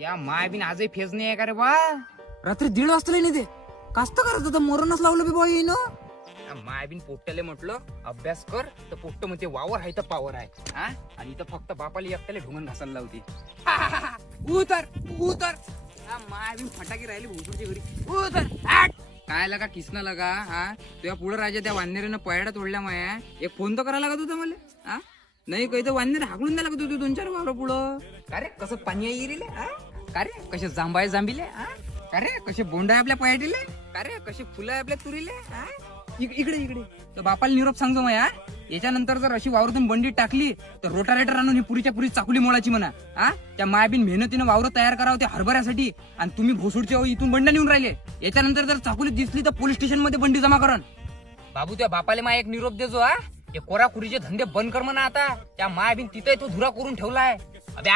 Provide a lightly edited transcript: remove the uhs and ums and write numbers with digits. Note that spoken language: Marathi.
या मायबीन आजही फेज नाही आहे का रे बा? रात्री 1:30 वाजता नाही ते कास्त करत होता मोरणच लावलं बी बॉय येईन मायबीन पोट्ट्याले म्हटलं अभ्यास कर तर पोट्ट म्हणते वावर आहे तर पावर आहे हा आणि इथं फक्त बापाला एकट्याला ढुंगण घासायला लावते. उतर उतर मायबीन फटाके राहिले भोसडच्या घरी. उतर काय लगा किसना लगा हा तुझ्या पुढं राजा त्या वाननेरीनं पयाडा तोडल्या माया एक फोन तर करायला लागत होता मला हा नाही काही तर वाननेर हाकलून द्यायला लागत होती 2-4 वावर पुढं. का रे कसं पाणी आहे रे का रे कसे जांबाय जांबिले का रे कसे बोंड आहे आपल्या पयाटीले का रे कसे फुलं आहे आपल्या तुरीले इकडे इकडे तर बापाला निरोप सांगतो माया याच्यानंतर जर अशी वावरातून बंडी टाकली तर रोटारेटर आणून ही पुरीच्या पुरी चाकुली मोळाची म्हणा हा त्या मायाबीन मेहनतीनं वावर तयार करावं ते हरभऱ्यासाठी आणि तुम्ही भोसूडच्या इथून बंड्या नेऊन राहिले. याच्यानंतर जर चाकुली दिसली तर पोलीस स्टेशन मध्ये बंडी जमा करण. बाबू त्या बापाले माया एक निरोप देजो हा हे कोरा कुरीचे धंदे बंद कर म्हणा आता त्या मायाबीन तिथे तो धुरा करून ठेवलाय